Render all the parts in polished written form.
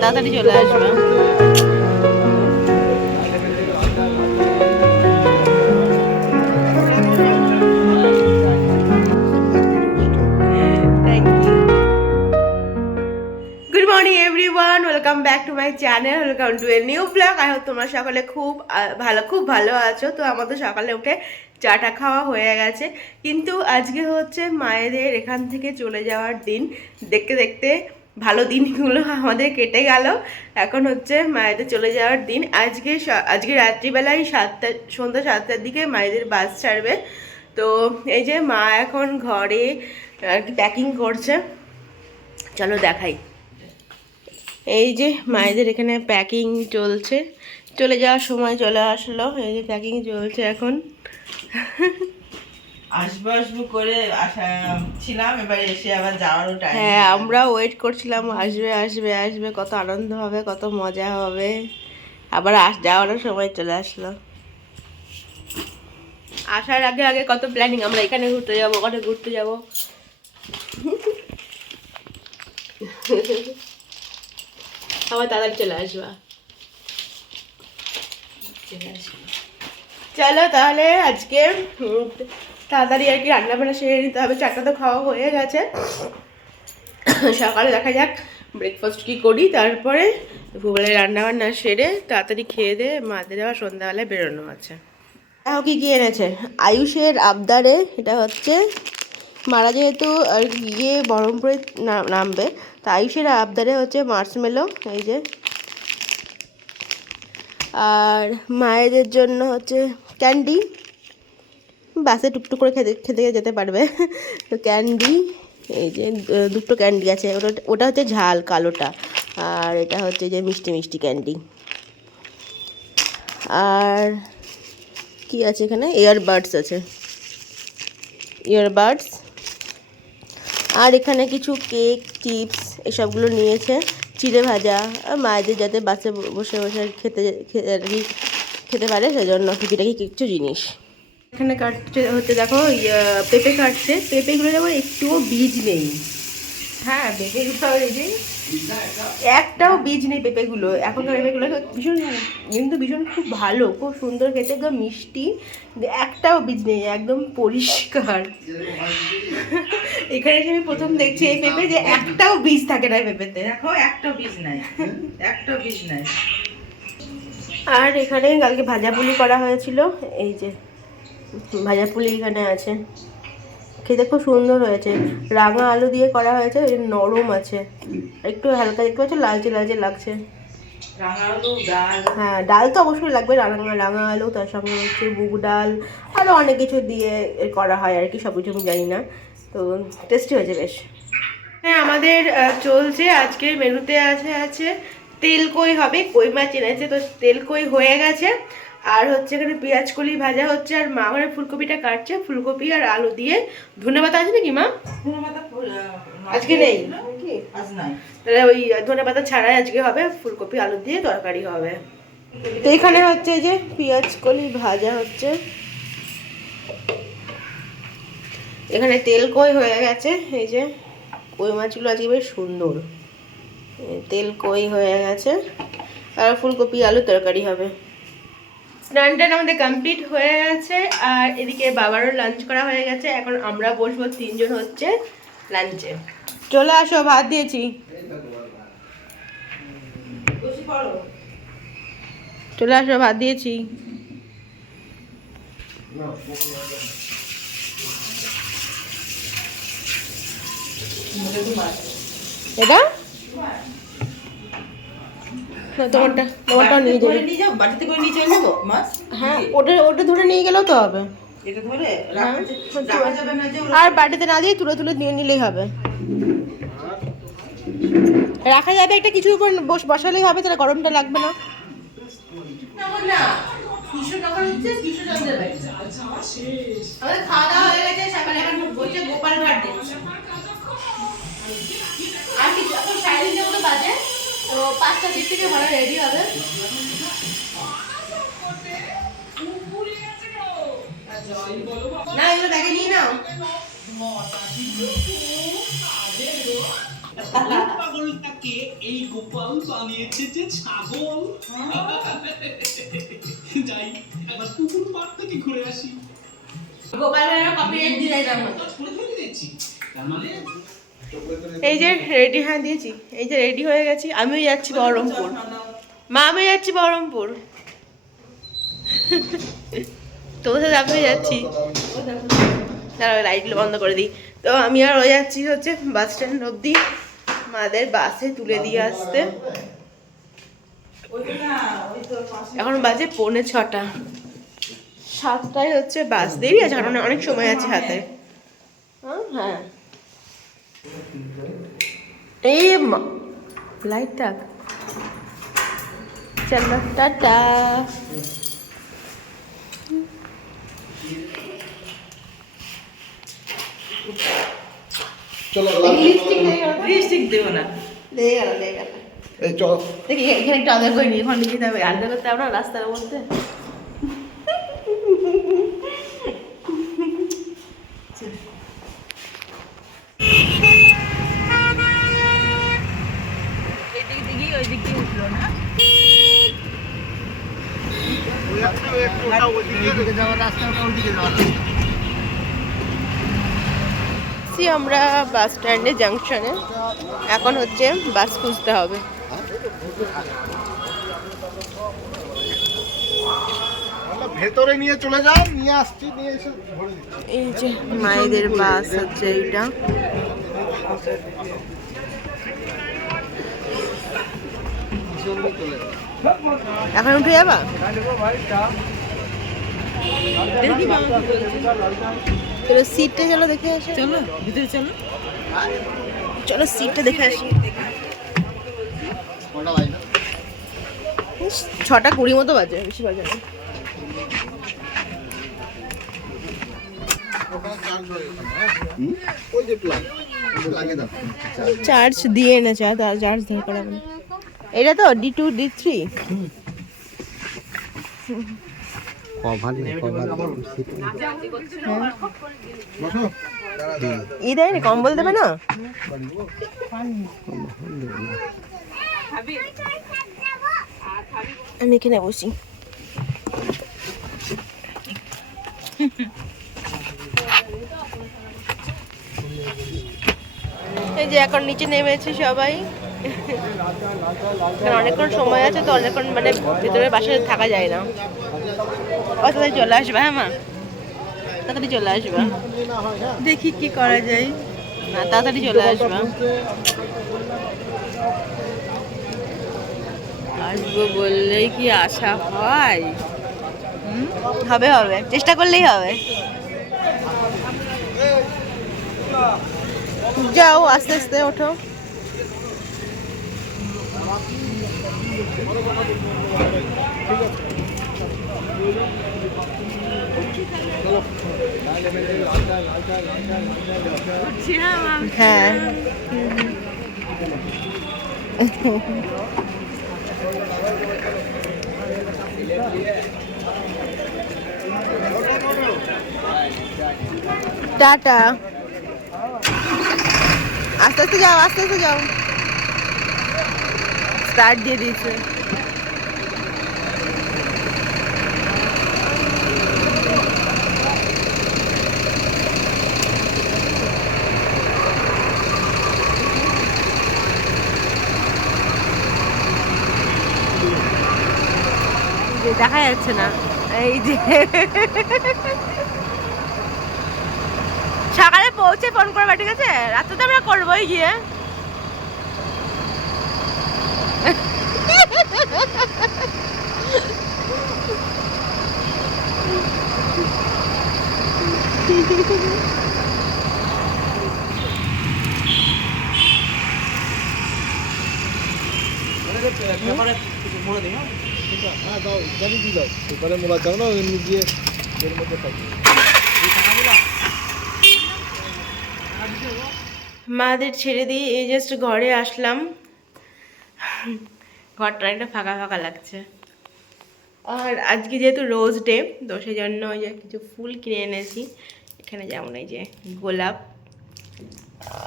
তাড়াতাড়ি চলে আসবে। Good morning everyone, welcome back to my channel, welcome to a new blog. I hope তোমরা সকালে খুব ভালো আছো। তো আমাদের সকালে উঠে চাটা খাওয়া হয়ে গেছে, কিন্তু আজকে হচ্ছে মায়েদের এখান থেকে চলে যাওয়ার দিন। দেখতে দেখতে ভালো দিনগুলো আমাদের কেটে গেল, এখন হচ্ছে মায়েদের চলে যাওয়ার দিন। আজকে রাত্রিবেলায় সন্ধ্যা 7টার দিকে মায়েদের বাস ছাড়বে। তো এই যে মা এখন ঘরে আর কি প্যাকিং করছে, চলো দেখাই। এই যে মায়েদের এখানে প্যাকিং চলছে, চলে যাওয়ার সময় চলে আসলো। এই যে প্যাকিং চলছে এখন। আসবো আসবো করে আসা ছিলাম, এবার এসে আবার যাওয়ারও টাইম। হ্যাঁ, আমরা ওয়েট করছিলাম, আসবে আসবে আসবে, কত আনন্দ হবে, কত মজা হবে। আবার যাওয়ারও সময় চলে আসলো। আসার আগে আগে কত প্ল্যানিং, আমরা এখানে ঘুরতে যাবো, ওখানে ঘুরতে যাবো। আবার তাড়াতাড়ি চলে আসবা। চলো তাহলে আজকে তাড়াতাড়ি আর কি রান্না বান্না সেরে নিতে হবে। 4টা তো খাওয়া হয়ে গেছে, সকালে দেখা যাক ব্রেকফাস্ট কি করি, তারপরে দুপুরবেলায় রান্না বান্না সেরে তাড়াতাড়ি খেয়ে দিয়ে মাদের আবার সন্ধ্যাবেলায় বেরোনো আছে। দেখো কি কি এনেছে আয়ুষের আবদারে। এটা হচ্ছে মারা যেহেতু আর কি গিয়ে বহরমপুরে নামবে, তা আয়ুষের আবদারে হচ্ছে মার্শমেলো, এই যে। আর মায়েদের জন্য হচ্ছে ক্যান্ডি, বাসে টুকটুক করে খেতে খেতে যেতে পারবে। তো ক্যান্ডি, এই যে দুটো ক্যান্ডি আছে, ওটা হচ্ছে ঝাল কালোটা, আর এটা হচ্ছে যে মিষ্টি মিষ্টি ক্যান্ডি। আর কি আছে এখানে, ইয়ারবাডস আছে, ইয়ারবাডস। আর এখানে কিছু কেক, চিপস এসবগুলো নিয়েছে, চিড়ে ভাজা, আর মায়েদের যাতে বাসে বসে বসে আর কি খেতে পারে সেজন্য টুকিটাকি কিছু জিনিস এখানে কাটতে হচ্ছে। দেখো পেঁপে কাটছে, পেঁপেগুলো যেমন একটুও বীজ নেই। হ্যাঁ, পেঁপেগুলো এই যে একটাও বীজ নেই পেঁপেগুলো। এখনকার পেঁপেগুলো ভীষণ, কিন্তু ভীষণ খুব ভালো, খুব সুন্দর খেতে, একদম মিষ্টি, একটাও বীজ নেই, একদম পরিষ্কার। এখানে এসে আমি প্রথম দেখছি এই পেঁপে যে একটাও বীজ থাকে না পেঁপেতে। দেখো একটাও বীজ নাই, একটাও বীজ নাই। আর এখানে কালকে ভাজাপুলি করা হয়েছিল, এই যে ভাজাপুলি এখানে আছে, খেতে খুব সুন্দর হয়েছে। রাঙা আলু দিয়ে করা হয়েছে, নরম আছে, একটু হালকা দেখতে পাচ্ছ লালচে লালচে লাগছে। রাঙা আলু, ডাল। হ্যাঁ, ডাল তো অবশ্যই লাগবে, রাঙা আলু, তার সঙ্গে হচ্ছে মুগ ডাল, আরও অনেক কিছু দিয়ে করা হয় আর কি, সব কিছু আমি জানি না। তো টেস্টি হয়েছে বেশ। হ্যাঁ, আমাদের চলছে আজকের মেনুতে আছে তেল কই হবে, কই মাছ এনেছে, তো তেল কই হয়ে গেছে। আর হচ্ছে এখানে পেঁয়াজ কলি ভাজা হচ্ছে, আর মা ওখানে ফুলকপিটা কাটছে, ফুলকপি আর আলু দিয়ে। ধনেপাতা আছে নাকি মা? আজকে নেই, আজ নাই। তাহলে ওই ধনেপাতা ছাড়াই আজকে হবে, ফুলকপি আলু দিয়ে তরকারি হবে। তো এখানে হচ্ছে যে পেঁয়াজ কলি ভাজা হচ্ছে, এখানে তেল কই হয়ে গেছে, এই যে কই মাছগুলো আজকে বেশ সুন্দর, তেল কই হয়ে গেছে, আর ফুলকপি আলু তরকারি হবে। স্নান টান আমাদের কমপ্লিট হয়ে গেছে, আর এদিকে বাবারও লাঞ্চ করা হয়ে গেছে। এখন আমরা বসবো 3 জন হচ্ছে লাঞ্চে। চলে আসো, ভাত দিয়েছি, চলে আসো, ভাত দিয়েছি। এটা তোমারটা নিয়ে যাও, বাটিতে করে নিয়ে চলে যাবো মাছ। হ্যাঁ, ওটা ধরে নিয়ে গেলেও তো হবে। এটা ধরে হ্যাঁ, রাখা যাবে না যে আর বাটিতে না দিয়ে তুলে তুলে নিয়ে নিলেই হবে। রাখা যাবে, একটা কিছুর উপর বসালেই হবে, তাহলে গরমটা লাগবে না। না কিশোর নগর হচ্ছে কিশোরচন্দ্রের বাড়ি। আমাদের খাওয়া দাওয়া হয়ে গেছে, সকালে এখন বসে গোপাল ভাট দিচ্ছে। আর কিছু এখন 3:30 মতো বাজে, তো 5টার দিক থেকে ভাড়া রেডি হবে। না, এগুলো ব্যাগে নিয়ে নাও। পাগলটাকে এই গোপাল বানিয়েছে যে ছাগল। যাই একবার পুকুর পাড় থেকে ঘুরে আসি। গোপালের কপিরাইট দিয়ে দিলাম। করে ফেলে দিচ্ছি তার মানে এই যে রেডি, হ্যাঁ দিয়েছি। এই যে রেডি হয়ে গেছি, আমিও যাচ্ছি বহরমপুর। মা আমি যাচ্ছি বহরমপুর, তোর সাথে আমিও যাচ্ছি। দাঁড়াও লাইটগুলো বন্ধ করে দিই। তো আমি আর ও যাচ্ছি হচ্ছে বাস স্ট্যান্ড অবধি মাদের বাসে তুলে দিয়ে আসতে। এখন বাজে 6:45, 7টায় হচ্ছে বাস। দেরি আছে কারণ অনেক সময় আছে হাতে। হ্যাঁ এই লাইটটা চলো টাটা। লিপস্টিক দেবো না। লেগে গেল দেখি এখানে একটু আদার করে নিই, এখন লিখে যাবে আদার করতে আমরা রাস্তার মধ্যে। এদিক দিকে ওই দিক দিয়ে উঠলো না। আমরা বাস স্ট্যান্ডে জাংশনে, এখন হচ্ছে বাস খুঁজতে হবে। ভেতরে নিয়ে চলে যাও, নিয়ে আসছি, নিয়ে এসে ভরে দিচ্ছি। এই যে মায়েদের বাস হচ্ছে এইটা। এখন উঠে যাবা? চলো সিটটা চলো দেখে আসি। চলো ভিতরে চলো। চলো সিটটা দেখে আসি। 6:20 মতো বাজে, বেশি বাজে না। চার্জ দিয়ে এনেছে, তার চার্জ দরকার হবে না। এটা তো D2 D3 ই দেয়নি, কম্বল দেবে না? আমি এখানে বসি। এই যে এখন নিচে নেমেছে সবাই, অনেকক্ষণ সময় আছে তো, অনেকক্ষণ মানে ভিতরে বাসায় থাকা যায় না। তাড়াতাড়ি চলে আসবে। হ্যাঁ মা, তাড়াতাড়ি চলে আসবে। দেখি কি করা যায়। না তাড়াতাড়ি চলে আসবে। আসবো বললেই কি আশা হয়? হবে হবে, চেষ্টা করলেই হবে। যাও আস্তে আস্তে ওঠো। হ্যাঁ টাটা। আস্তে আস্তে যাও, আস্তে আস্তে যাও। স্টার্ট দিয়ে দিয়েছে। দেখা যাচ্ছে না, এই যে সকালে পৌঁছে ফোন করবে, ঠিক আছে? রাতে তো আমরা করবোই গিয়ে। হ্যাঁ দাও, জানি দিয়ে দাও, সেপারে মোলা চাও না, এমনি দিয়ে এর মধ্যে থাকবে। মাদের ছেড়ে দিয়ে এই জাস্ট ঘরে আসলাম। ঘরটা একটা ফাঁকা ফাঁকা লাগছে। আর আজকে যেহেতু রোজ ডে, তো সেই জন্য ওই যে কিছু ফুল কিনে এনেছি। এখানে যেমন এই যে গোলাপ,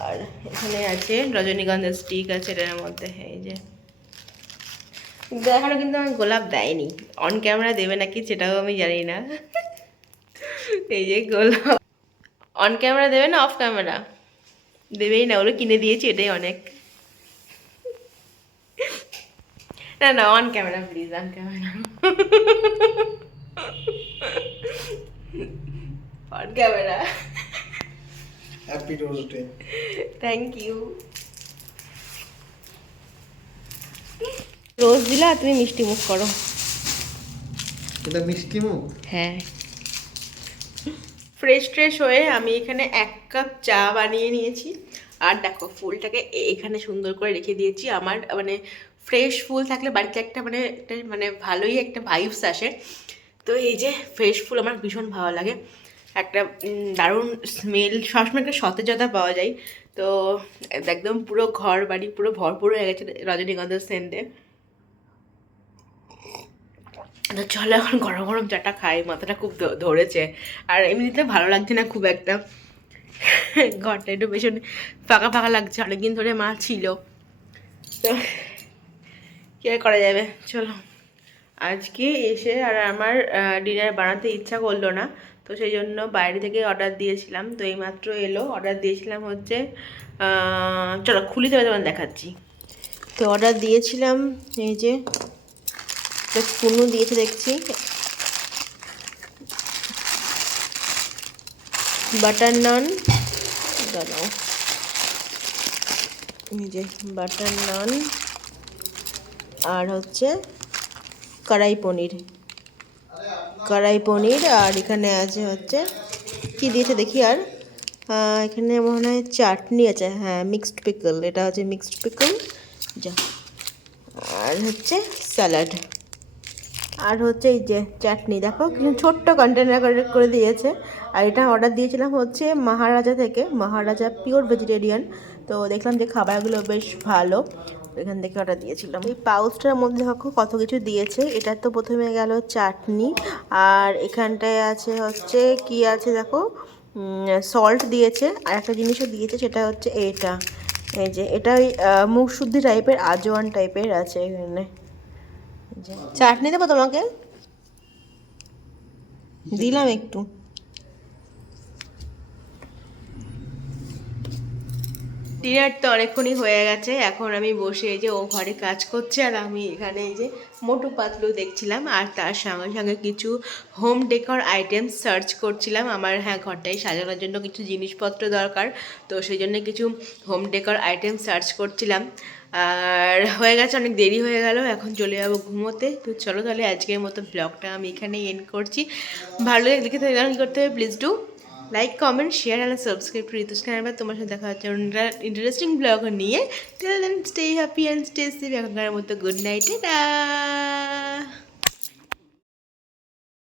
আর এখানে আছে রজনীগন্ধার স্টিক আছে এটার মধ্যে, এই যে। কিন্তু এখনো কিন্তু আমি গোলাপ দেয়নি, অন ক্যামেরা দেবে নাকি সেটাও আমি জানি না। এই যে গোলাপ অন ক্যামেরা দেবে না অফ ক্যামেরা? দেবেই না, ওরা কিনে দিয়েছি এটাই অনেক। না না, on camera please, on camera. On camera. Happy rose day. Thank you. Rose দিলা, তুমি মিষ্টি মুখ করো। এটা মিষ্টি মুখ? হ্যাঁ। ফ্রেশ হয়ে আমি এখানে 1 কাপ চা বানিয়ে নিয়েছি। আর দেখো ফুলটাকে এখানে সুন্দর করে রেখে দিয়েছি। আমার মানে ফ্রেশ ফুল থাকলে বাড়িতে একটা মানে ভালোই একটা ভাইবস আসে। তো এই যে ফ্রেশ ফুল আমার ভীষণ ভালো লাগে, একটা দারুণ স্মেল, সবসময় একটা সতেজতা পাওয়া যায়। তো একদম পুরো ঘর বাড়ি পুরো ভরপুর হয়ে গেছে রজনীগন্ধার সেন্টে। তো চলো এখন গরম গরম চাটা খাই, মাথাটা খুব ধরেছে। আর এমনিতে ভালো লাগছে না খুব একটা, ঘরটা একটু ভীষণ ফাঁকা ফাঁকা লাগছে, অনেকদিন ধরে মা ছিল। তো কী করা যাবে, চলো। আজকে এসে আর আমার ডিনার বানাতে ইচ্ছা করলো না, তো সেই জন্য বাইরে থেকে অর্ডার দিয়েছিলাম। তো এইমাত্র এলো, অর্ডার দিয়েছিলাম হচ্ছে, চলো খুলি তবে তখন দেখাচ্ছি। তো অর্ডার দিয়েছিলাম, এই যে পুনু দিয়েছে দেখছি, বাটার নান, দাঁড়াও, এই যে বাটার নান আর হচ্ছে কড়াই পনির। আর এখানে আছে হচ্ছে কি দিয়েছে দেখি, আর এখানে মনে হয় চাটনি আছে, হ্যাঁ মিক্সড পিকল, এটা হচ্ছে মিক্সড পিকল যা, আর হচ্ছে স্যালাড, আর হচ্ছে এই যে চাটনি। দেখো কিছু ছোট্ট কন্টেনার করে দিয়েছে। আর এটা অর্ডার দিয়েছিলাম হচ্ছে মহারাজা থেকে, মহারাজা পিওর ভেজিটেরিয়ান। তো দেখলাম যে খাবারগুলো বেশ ভালো, এখান থেকে অর্ডার দিয়েছিলাম। এই পাউচটার মধ্যে দেখো কত কিছু দিয়েছে। এটা তো প্রথমে গেল চাটনি, আর এখানটায় আছে হচ্ছে কি আছে দেখো, সল্ট দিয়েছে, আর একটা জিনিসও দিয়েছে সেটা হচ্ছে এটা, এই যে এটা ওই মুখ শুদ্ধি টাইপের, আজওয়ান টাইপের আছে এখানে। চাটনি দেবো তোমাকে, দিলাম একটু। ডিনার তো অনেকক্ষণই হয়ে গেছে, এখন আমি বসে এই যে ও ঘরে কাজ করছে আর আমি এখানে এই যে মোটু পাতলু দেখছিলাম, আর তার সঙ্গে সঙ্গে কিছু হোম ডেকর আইটেম সার্চ করছিলাম। আমার ঘরটাই সাজানোর জন্য কিছু জিনিসপত্র দরকার, তো সেই জন্য কিছু হোম ডেকর আইটেম সার্চ করছিলাম। আর হয়ে গেছে, অনেক দেরি হয়ে গেল, এখন চলে যাবো ঘুমোতে। তো চলো তাহলে আজকের মতো ব্লগটা আমি এখানেই এন্ড করছি। ভালো লিখে থাকলে কী করতে হবে, please do like, comment, share আর সাবস্ক্রাইব টু ঋতুস চ্যানেল। তোমার সাথে দেখা হচ্ছে ইন্টারেস্টিং ব্লগ নিয়ে। Till then stay happy and stay safe. এখনকার মতো গুড নাইট, টাটা।